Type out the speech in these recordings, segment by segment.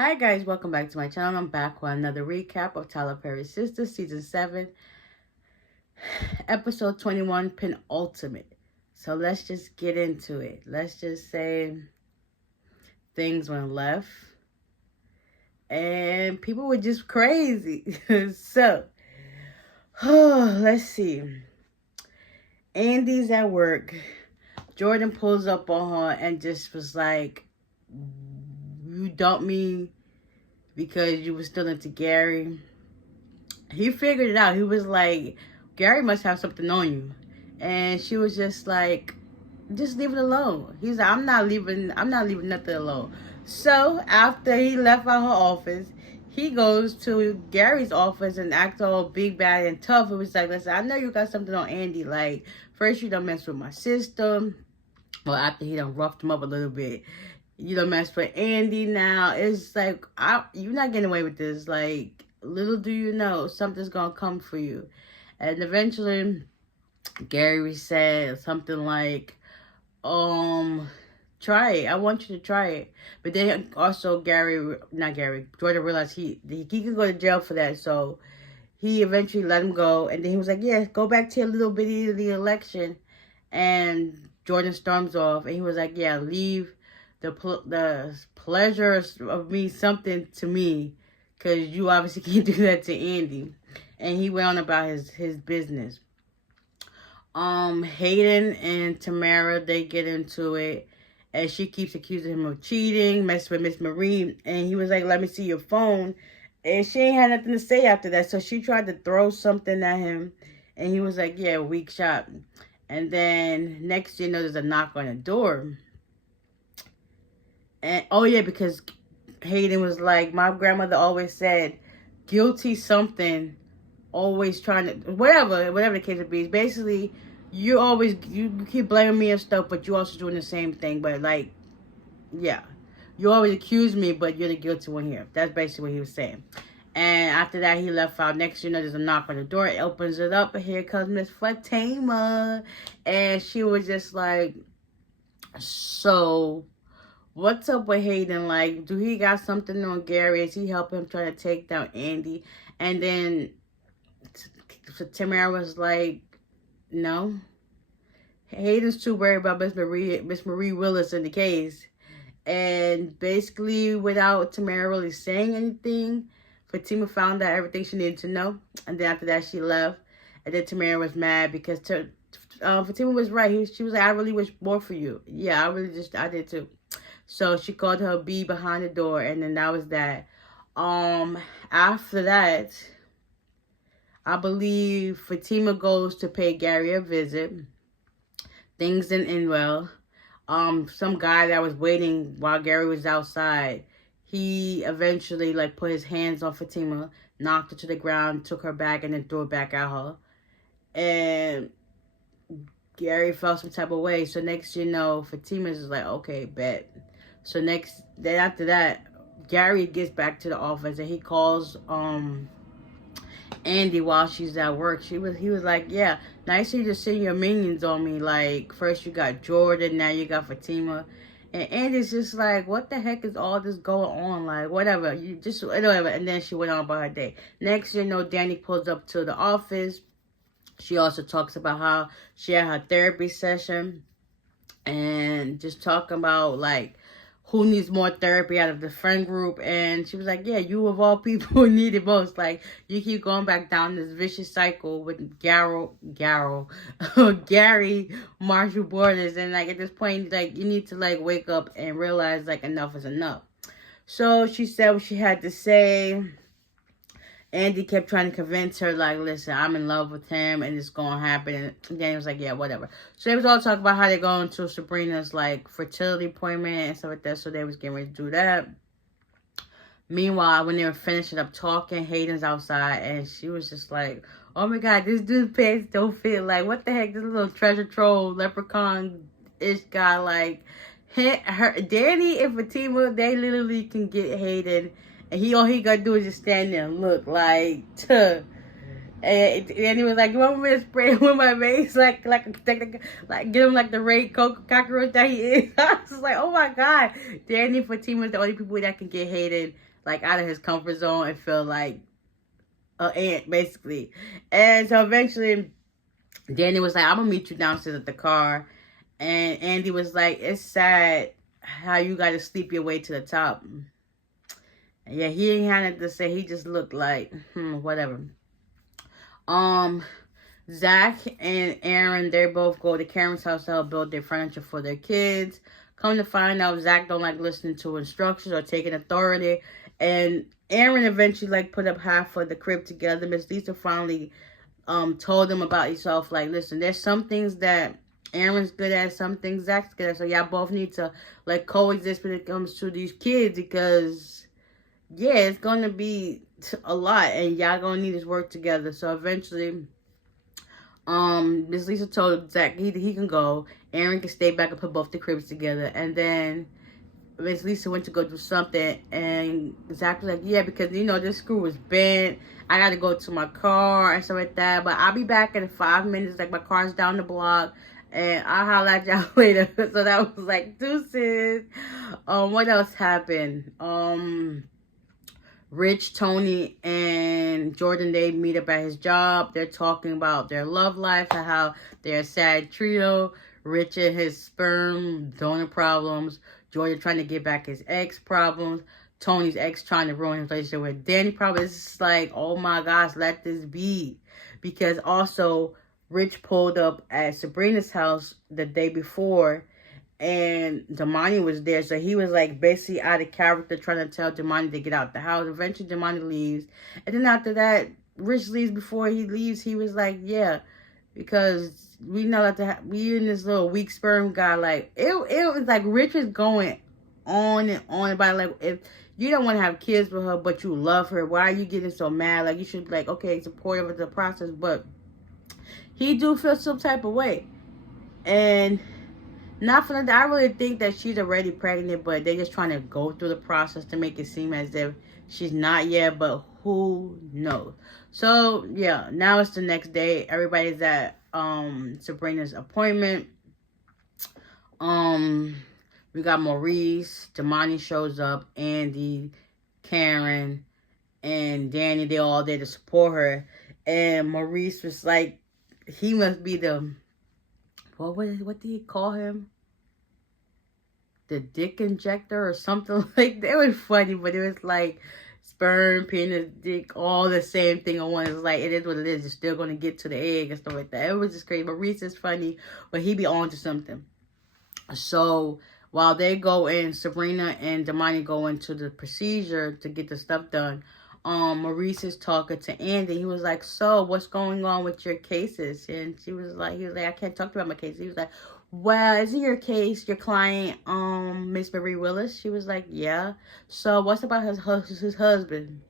Hi guys, welcome back to my channel. I'm back with another recap of Tyler Perry's Sistas, Season 7, Episode 21, Penultimate. So let's just get into it. Let's just say things went left and people were just crazy. So, let's see. Andy's at work. Jordan pulls up on her and just was like, you dumped me because you were still into Gary. He figured it out. He was like, Gary must have something on you. And she was just like, just leave it alone. He's like, I'm not leaving nothing alone. So after he left out her office, he goes to Gary's office and acts all big, bad, and tough. It was like, listen, I know you got something on Andy. Like, first you don't mess with my sister. Well, after he done roughed him up a little bit, you don't mess with Andy now. It's like, you're not getting away with this. Like, little do you know, something's gonna come for you. And eventually, Gary said something like, try it. I want you to try it. But then also Jordan realized he could go to jail for that. So he eventually let him go. And then he was like, yeah, go back to your little bitty the election. And Jordan storms off. And he was like, yeah, leave the pleasure of me something to me. Because you obviously can't do that to Andy. And he went on about his business. Hayden and Tamara, they get into it. And she keeps accusing him of cheating, messing with Miss Marie. And he was like, let me see your phone. And she ain't had nothing to say after that. So she tried to throw something at him. And he was like, yeah, weak shot. And then next you know, there's a knock on the door. And, oh yeah, because Hayden was like, my grandmother always said, guilty something, always trying to, whatever the case would be. Basically, you keep blaming me and stuff, but you also doing the same thing. But like, yeah, you always accuse me, but you're the guilty one here. That's basically what he was saying. And after that, he left out. Next, you know, there's a knock on the door. It opens it up, and here comes Miss Fatima. And she was just like, so what's up with Hayden? Like, do he got something on Gary? Is he helping him try to take down Andy? And then Tamara was like, no. Hayden's too worried about Miss Marie Willis in the case. And basically, without Tamara really saying anything, Fatima found out everything she needed to know. And then after that, she left. And then Tamara was mad because Fatima was right. She was like, I really wish more for you. Yeah, I did too. So she called her B behind the door, and then that was that. After that, I believe Fatima goes to pay Gary a visit. Things didn't end well. Some guy that was waiting while Gary was outside, he eventually like put his hands on Fatima, knocked her to the ground, took her back, and then threw it back at her. And Gary felt some type of way. So next you know, Fatima's is like, okay, bet. So then after that, Gary gets back to the office and he calls Andy while she's at work. He was like, yeah, nice of you to send your minions on me. Like, first you got Jordan, now you got Fatima. And Andy's just like, what the heck is all this going on? Like, whatever. Whatever. And then she went on about her day. Next, you know, Danny pulls up to the office. She also talks about how she had her therapy session. And just talking about, like, who needs more therapy out of the friend group. And she was like, yeah, you of all people need it most. Like, you keep going back down this vicious cycle with Gary Marshall Borders. And like, at this point, like, you need to like wake up and realize like enough is enough. So she said what she had to say. Andy kept trying to convince her, like, listen, I'm in love with him and it's going to happen. And Danny was like, yeah, whatever. So they was all talking about how they're going to Sabrina's, like, fertility appointment and stuff like that. So they was getting ready to do that. Meanwhile, when they were finishing up talking, Hayden's outside and she was just like, oh my God, this dude's pants don't fit. Like, what the heck? This little treasure troll, leprechaun-ish guy, like, Danny and Fatima, they literally can get Hayden. And all he gotta do is just stand there and look like, And he was like, "You want me to spray him with my mace, like give him like the raid cockroach that he is?" I was like, "Oh my god!" Danny and Fatima is the only people that can get hated, like out of his comfort zone and feel like an ant, basically. And so eventually, Danny was like, "I'm gonna meet you downstairs at the car," and Andy was like, "It's sad how you got to sleep your way to the top." Yeah, he ain't had nothing to say. He just looked like, whatever. Um, Zach and Aaron, they both go to Karen's house to help build their furniture for their kids. Come to find out, Zach don't like listening to instructions or taking authority. And Aaron eventually like put up half of the crib together. Miss Lisa finally told him about yourself. Like, listen, there's some things that Aaron's good at, some things Zach's good at. So y'all both need to like coexist when it comes to these kids, because yeah, it's gonna be a lot, and y'all gonna need to work together. So eventually, Miss Lisa told Zach he can go. Aaron can stay back and put both the cribs together. And then Miss Lisa went to go do something, and Zach was like, "Yeah, because this screw was bent. I got to go to my car and stuff like that. But I'll be back in 5 minutes. Like my car's down the block, and I'll holler at y'all later." So that was like deuces. What else happened? Rich, Tony, and Jordan, they meet up at his job. They're talking about their love life and how they're a sad trio. Rich and his sperm donor problems. Jordan trying to get back his ex problems. Tony's ex trying to ruin his relationship with Danny problems. It's just like, oh my gosh, let this be. Because also, Rich pulled up at Sabrina's house the day before, and Damani was there, so he was like basically out of character trying to tell Damani to get out the house. Eventually Damani leaves, and then after that, Rich leaves. Before he leaves, he was like, yeah, because we know that we in this little weak sperm guy. Like it was like Rich is going on and on about like, if you don't want to have kids with her but you love her, why are you getting so mad? Like you should be like, okay, supportive of the process. But he do feel some type of way, and not for that. I really think that she's already pregnant, but they're just trying to go through the process to make it seem as if she's not yet, but who knows? So, yeah, now it's the next day. Everybody's at Sabrina's appointment. We got Maurice, Damani shows up, Andy, Karen, and Danny. They're all there to support her. And Maurice was like, he must be the... What did he call him? The dick injector or something like that. It was funny, but it was like sperm, penis, dick, all the same thing on one. It's like, it is what it is. You're still going to get to the egg and stuff like that. It was just crazy. But Reese is funny, but he be on to something. So while they go in, Sabrina and Damani go into the procedure to get the stuff done. Maurice is talking to Andy. He was like, "So, what's going on with your cases?" And he was like, "I can't talk about my case." He was like, "Well, isn't your case your client, Miss Marie Willis?" She was like, "Yeah." "So, what's about his husband?"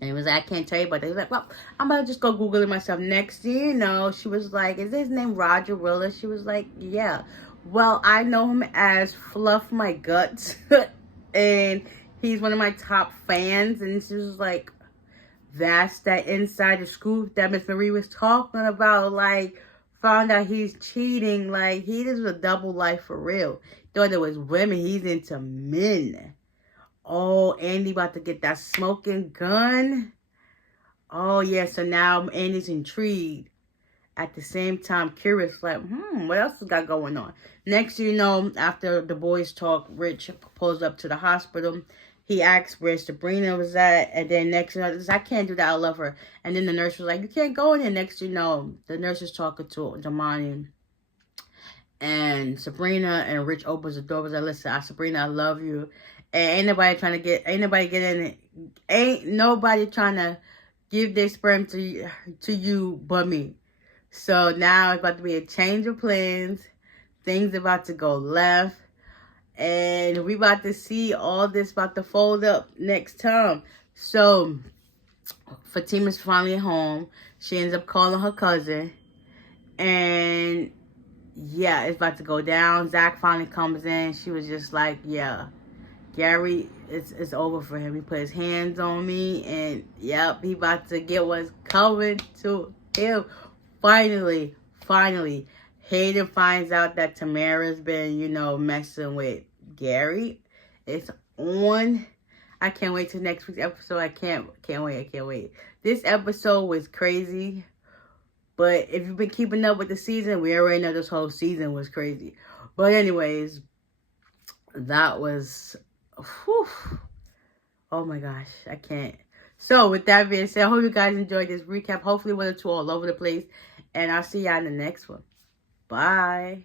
And he was like, "I can't tell you about that." He was like, "Well, I'm about to just go Google it myself." Next thing you know, she was like, "Is his name Roger Willis?" She was like, "Yeah." "Well, I know him as Fluff My Guts." And he's one of my top fans. And she was like, that's that insider scoop that Miss Marie was talking about. Like, found out he's cheating. Like, he is a double life for real. Thought it was women. He's into men. Oh, Andy about to get that smoking gun. Oh, yeah. So now Andy's intrigued. At the same time, curious, like, what else has got going on? Next, you know, after the boys talk, Rich pulls up to the hospital. He asks where Sabrina was at, and then next, you know, I can't do that, I love her. And then the nurse was like, you can't go in there. Next, you know, the nurse is talking to Damani and Sabrina, and Rich opens the door. Was like, listen, Sabrina, I love you. And ain't nobody trying to get in it. Ain't nobody trying to give their sperm to you but me. So now it's about to be a change of plans. Things about to go left. And we about to see all this about to fold up next time. So Fatima's finally home. She ends up calling her cousin. And yeah, it's about to go down. Zach finally comes in. She was just like, yeah, Gary, it's over for him. He put his hands on me, and yep, he about to get what's coming to him. Finally. Hayden finds out that Tamara's been, messing with Gary. It's on. I can't wait till next week's episode. I can't wait. This episode was crazy. But if you've been keeping up with the season, we already know this whole season was crazy. But anyways, that was... Whew, oh my gosh, I can't. So with that being said, I hope you guys enjoyed this recap. Hopefully 1 or 2 all over the place. And I'll see y'all in the next one. Bye.